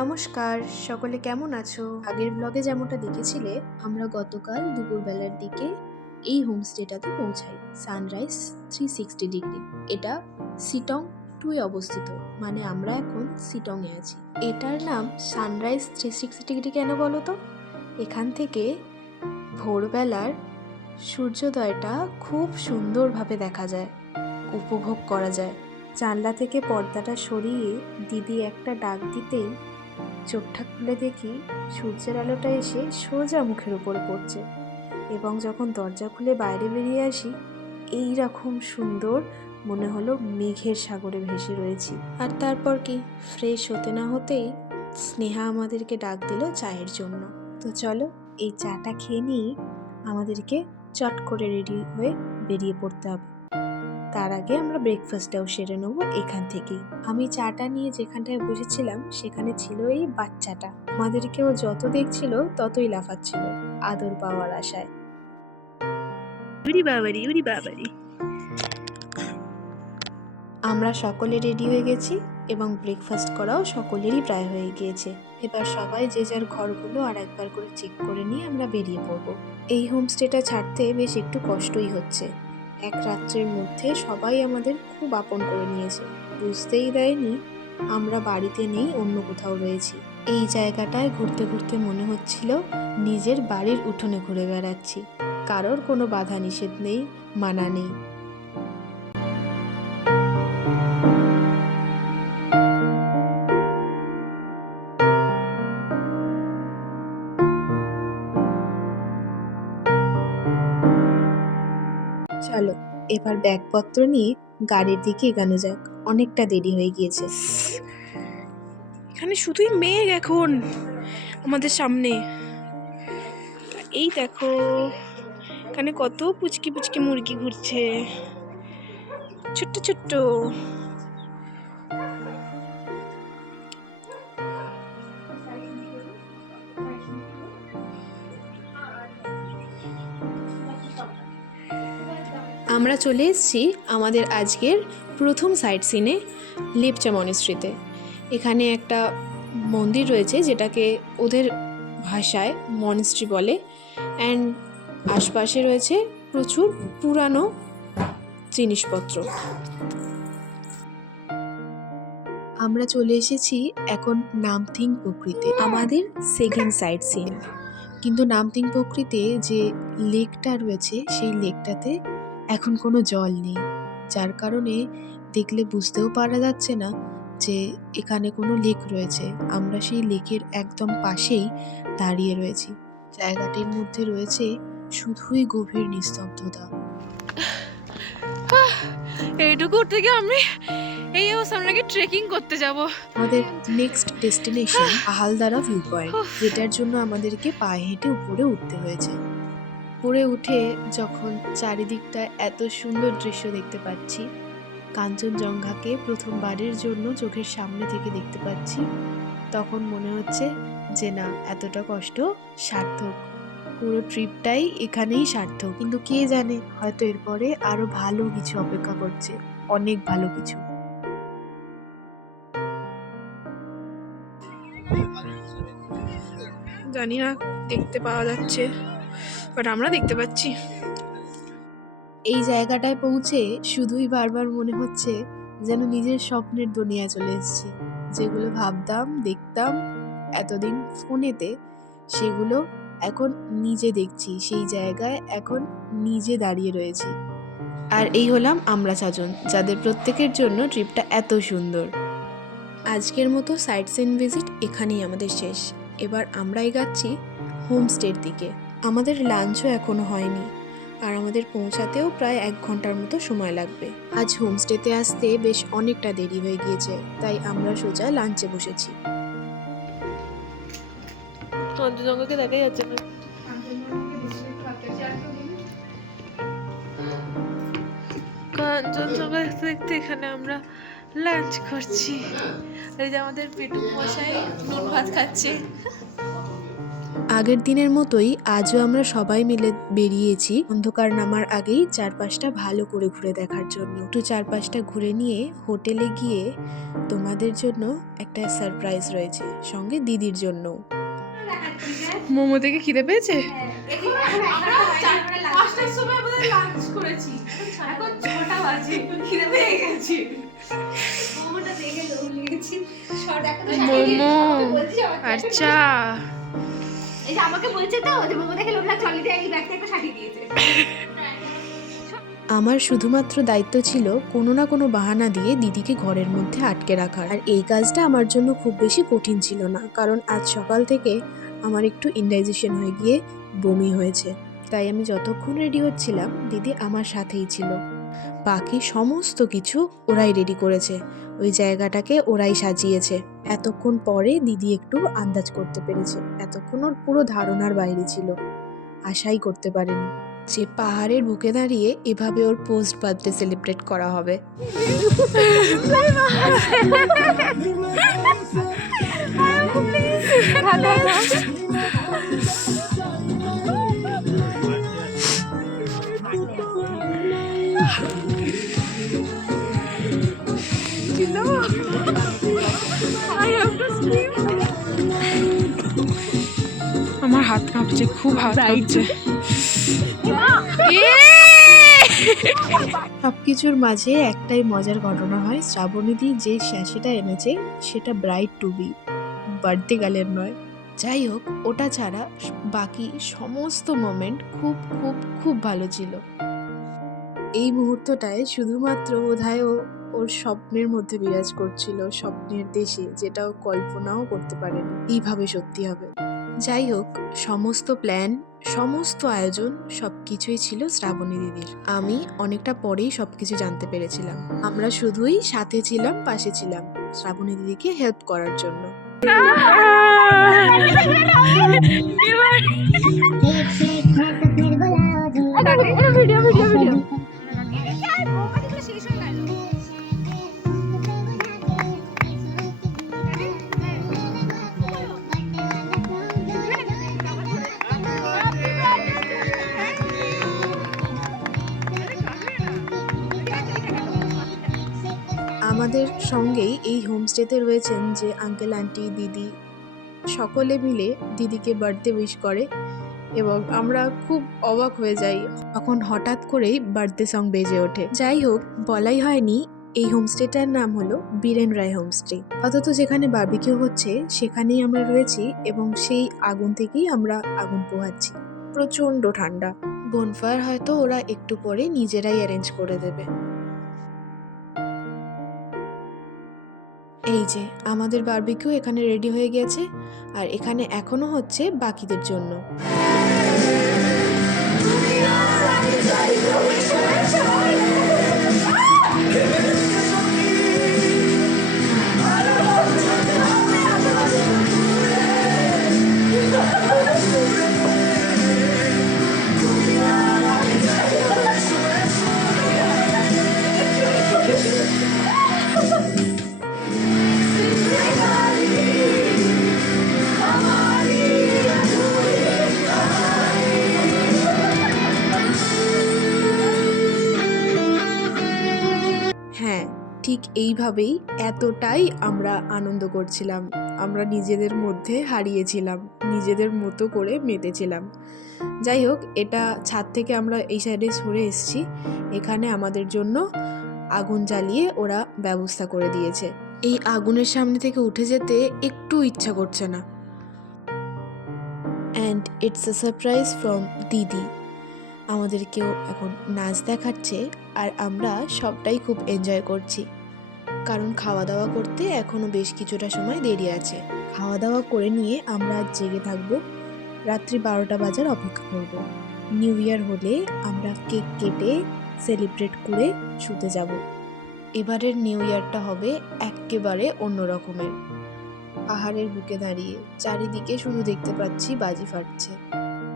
নমস্কার, সকলে কেমন আছো? আগের ব্লগে যেমনটা দেখেছিলে, আমরা গতকাল দুপুরবেলার দিকে এই হোমস্টেটাতে পৌঁছাই। Sunrise 360 degree. এটা সিটং 2 এ অবস্থিত। মানে আমরা এখন সিটং এ আছি। এটার নাম সানরাইজ 360 ডিগ্রি কেন বলো তো? এখান থেকে ভোরবেলার সূর্যোদয়টা খুব সুন্দরভাবে দেখা যায়, উপভোগ করা যায়। জানলা থেকে পর্দাটা সরিয়ে দিদি একটা ডাক দিতেই চোখটা খুলে দেখি সূর্যের আলোটা এসে সোজা মুখের উপরে পড়ছে, এবং যখন দরজা খুলে বাইরে বেরিয়ে আসি এই রকম সুন্দর মনে হলো মেঘের সাগরে ভেসে রয়েছি। আর তারপর কি, ফ্রেশ হতে না হতেই স্নেহা আমাদেরকে ডাক দিল চায়ের জন্য। তো চলো এই চাটা খেয়ে নিই, আমাদেরকে চট করে রেডি হয়ে বেরিয়ে পড়তে হবে। তার আগে আমরা ব্রেকফাস্টটাও সেরে নেবো এখান থেকেই। আমি চাটা নিয়ে যেখানটায় বসেছিলাম সেখানে ছিল এই বাচ্চাটা। আমাদেরকেও যত দেখছিল ততই লাফাচ্ছিল আদর পাওয়ার আশায়। উরি বাবারি, উরি বাবারি। আমরা সকলে রেডি হয়ে গেছি এবং ব্রেকফাস্ট করাও সকলেরই প্রায় হয়ে গিয়েছে। এবার সবাই যে যার ঘরগুলো আর একবার করে চেক করে নিয়ে আমরা বেরিয়ে পড়বো। এই হোমস্টেটা ছাড়তে বেশ একটু কষ্টই হচ্ছে। এক রাত্রের মধ্যে সবাই আমাদের খুব আপন করে নিয়েছে, বুঝতেই দেয়নি আমরা বাড়িতে নেই, অন্য কোথাও রয়েছি। এই জায়গাটায় ঘুরতে ঘুরতে মনে হচ্ছিল নিজের বাড়ির উঠোনে ঘুরে বেড়াচ্ছি। কারোর কোনো বাধা নিষেধ নেই, মানা নেই। চলো এবার ব্যাগপত্র নিয়ে গাড়ির দিকে এগানো যাক, অনেকটা দেরি হয়ে গিয়েছে। এখানে শুধুই মেঘ এখন আমাদের সামনে। এই দেখো এখানে কত পুচকি পুচকি মুরগি ঘুরছে, ছোট্ট ছোট্ট। আমরা চলে এসেছি আমাদের আজকের প্রথম সাইট সিনে, লেপচা মনেস্ট্রিতে। এখানে একটা মন্দির রয়েছে যেটাকে ওদের ভাষায় মনেস্ট্রি বলে, অ্যান্ড আশপাশে রয়েছে প্রচুর পুরানো জিনিসপত্র। আমরা চলে এসেছি এখন নামথিং প্রকৃতি, আমাদের সেকেন্ড সাইট সিন। কিন্তু নামথিং প্রকৃতিতে যে লেকটা রয়েছে সেই লেকটাতে এখন কোনো জল নেই, যার কারণে দেখলে বুঝতেও পারা যাচ্ছে না যে এখানে কোনো লেক রয়েছে। আমরা সেই লেকের একদম পাশেই দাঁড়িয়ে রয়েছি। জায়গাটির মধ্যে রয়েছে শুধুই গভীর নিস্তব্ধতা। এইটুকু উঠতে গিয়ে আমি এই অবস্থা, আমরা নাকি ট্রেকিং করতে যাব। আমাদের নেক্সট ডেস্টিনেশন আহালদারা ভিউ পয়েন্ট, যেটার জন্য আমাদেরকে পায়ে হেঁটে উপরে উঠতে হয়েছে। উপরে উঠে যখন চারিদিকটা এত সুন্দর দৃশ্য দেখতে পাচ্ছি, কাঞ্চনজঙ্ঘাকে প্রথমবারের জন্য চোখের সামনে থেকে দেখতে পাচ্ছি, তখন মনে হচ্ছে যে না, এতটা কষ্ট সার্থক, পুরো ট্রিপটাই এখানেই সার্থক। কিন্তু কে জানে, হয়তো এরপরে আরো ভালো কিছু অপেক্ষা করছে, অনেক ভালো কিছু। জানি না দেখতে পাওয়া যাচ্ছে, বাট আমরা দেখতে পাচ্ছি। এই জায়গাটায় পৌঁছে শুধুই বারবার মনে হচ্ছে যেন নিজের স্বপ্নের দুনিয়ায় চলে এসেছি। যেগুলো ভাবতাম দেখতাম এতদিন ফোনেতে, সেগুলো এখন নিজে দেখছি, সেই জায়গায় এখন নিজে দাঁড়িয়ে রয়েছি। আর এই হলাম আমরা চারজন, যাদের প্রত্যেকের জন্য ট্রিপটা এত সুন্দর। আজকের মতো সাইট সিন ভিজিট এখানেই আমাদের শেষ। এবার আমরা এগাচ্ছি হোমস্টের দিকে। আমাদের লাঞ্চও এখনো হয়নি, আর আমাদের পৌঁছাতেও প্রায় 1 ঘন্টার মতো সময় লাগবে। আজ হোমস্টেতে আসতে বেশ অনেকটা দেরি হয়ে গিয়েছে, তাই আমরা সোজা লাঞ্চে বসেছি। কাঞ্চনজঙ্ঘাকে দেখা যাচ্ছে না। কাঞ্চনজঙ্ঘা দেখতে দেখতে এখানে আমরা লাঞ্চ করছি। আর এই যে আমাদের পেটুক মশাই নুন ভাত খাচ্ছে। আগের দিনের মতোই আজও আমরা সবাই মিলে বেরিয়েছি অন্ধকার নামার আগেই চারপাশটা ভালো করে ঘুরে দেখার জন্য। একটু চারপাশটা ঘুরে নিয়ে হোটেলে গিয়ে তোমাদের জন্য একটা সারপ্রাইজ রয়েছে, সঙ্গে দিদির জন্য। মোমো থেকে খিদে পেয়েছে? মোমো আর চা। এই যে আমাকে বলছে তো যে মোমো দেখে লোভ লাগছে, অলরেডি এই ব্যাগ থেকে সাটিয়ে দিয়েছে। আমার শুধুমাত্র দায়িত্ব ছিল কোনো না কোনো বাহানা দিয়ে দিদিকে ঘরের মধ্যে আটকে রাখার। আর এই কাজটা আমার জন্য খুব বেশি কঠিন ছিল না, কারণ আজ সকাল থেকে আমার একটু ইনডাইজেশন হয়ে গিয়ে বমি হয়েছে। তাই আমি যতক্ষণ রেডি হচ্ছিলাম দিদি আমার সাথেই ছিল। বাকি সমস্ত কিছু ওরাই রেডি করেছে, ওই জায়গাটাকে ওরাই সাজিয়েছে। এতক্ষণ পরে দিদি একটু আন্দাজ করতে পেরেছে, এতক্ষণ ওর পুরো ধারণার বাইরে ছিল। আশাই করতে পারেনি যে পাহাড়ের বুকে দাঁড়িয়ে এভাবে ওর পোস্ট বার্থডে সেলিব্রেট করা হবে। আমার হাত কাঁপছে, খুব হাত কাঁপছে। সবকিছুর মাঝে একটাই মজার ঘটনা হয়, শ্রাবণীদি যে স্যাশেটা এনেছে সেটা ব্রাইড টু বি, বার্থডে গার্লের নয়। যাই হোক, ওটা ছাড়া বাকি সমস্ত মোমেন্ট খুব খুব খুব ভালো ছিল। এই মুহূর্তটায় শুধুমাত্র বোধহয় ওর স্বপ্নের মধ্যে বিরাজ করছিল, স্বপ্নের দেশে, যেটা ও কল্পনাও করতে পারেনি এইভাবে সত্যি হবে। যাই হোক, সমস্ত প্ল্যান, সমস্ত আয়োজন সবকিছুই ছিল শ্রাবণী দিদির। আমি অনেকটা পরেই সবকিছু জানতে পেরেছিলাম। আমরা শুধুই সাথে ছিলাম, পাশে ছিলাম শ্রাবণী দিদিকে হেল্প করার জন্য। আমাদের সঙ্গেই এই হোমস্টেতে রয়েছেন যে আঙ্কেল আন্টি দিদি, সকলে মিলে দিদিকে বার্থডে উইশ করে এবং আমরা খুব অবাক হয়ে যাই তখন হঠাৎ করেই বার্থডে সং বেজে ওঠে। যাই হোক, বলাই হয়নি এই হোমস্টেটার নাম হলো বীরেন রায় হোমস্টে। অথচ যেখানে বারবিকিউ হচ্ছে সেখানেই আমরা রয়েছি এবং সেই আগুন থেকেই আমরা আগুন পোহাচ্ছি। প্রচণ্ড ঠান্ডা। বনফায়ার হয়তো ওরা একটু পরে নিজেরাই অ্যারেঞ্জ করে দেবে। এই যে আমাদের বারবিকিউ এখানে রেডি হয়ে গেছে, আর এখানে এখনো হচ্ছে বাকিদের জন্য। হ্যাঁ, ঠিক এইভাবেই এতটাই আমরা আনন্দ করছিলাম, আমরা নিজেদের মধ্যে হারিয়েছিলাম, নিজেদের মতো করে মেতেছিলাম। যাই হোক, এটা ছাদ থেকে আমরা এই সাইডে সরে এসেছি, এখানে আমাদের জন্য আগুন জ্বালিয়ে ওরা ব্যবস্থা করে দিয়েছে। এই আগুনের সামনে থেকে উঠে যেতে একটু ইচ্ছা করছে না। And it's a surprise from দিদি। আমাদেরকেও এখন নাচ দেখাচ্ছে আর আমরা সবটাই খুব এনজয় করছি, কারণ খাওয়া দাওয়া করতে এখনও বেশ কিছুটা সময় দেরি আছে। খাওয়া দাওয়া করে নিয়ে আমরা জেগে থাকবো, রাত্রি 12টা বাজার অপেক্ষা করব। নিউ ইয়ার হলে আমরা কেক কেটে সেলিব্রেট করে শুতে যাব। এবারের নিউ ইয়ারটা হবে একেবারে অন্য রকমের। পাহাড়ের বুকে দাঁড়িয়ে চারিদিকে শুধু দেখতে পাচ্ছি বাজি ফাটছে।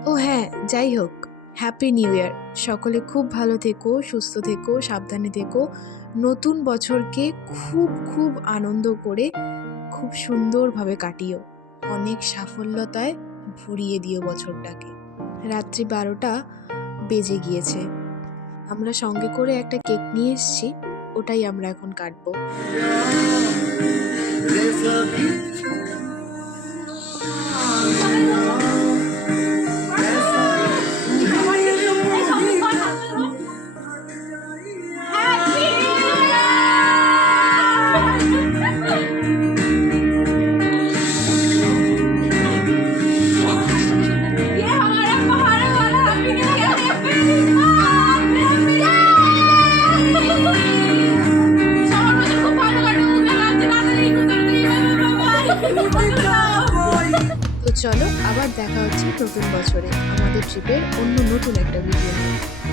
ও হ্যাঁ, যাই হোক, হ্যাপি নিউ ইয়ার। সকলে খুব ভালো থেকো, সুস্থ থেকো, সাবধানে থেকো। নতুন বছরকে খুব খুব আনন্দ করে খুব সুন্দরভাবে কাটিও। অনেক সাফল্যতায় ভরিয়ে দিও বছরটাকে। রাত্রি 12টা বেজে গিয়েছে। আমরা সঙ্গে করে একটা কেক নিয়ে এসেছি, ওটাই আমরা এখন কাটবো। তো চলো, আবার দেখা হচ্ছে নতুন বছরে আমাদের ট্রিপের অন্য নতুন একটা ভিডিও নিয়ে।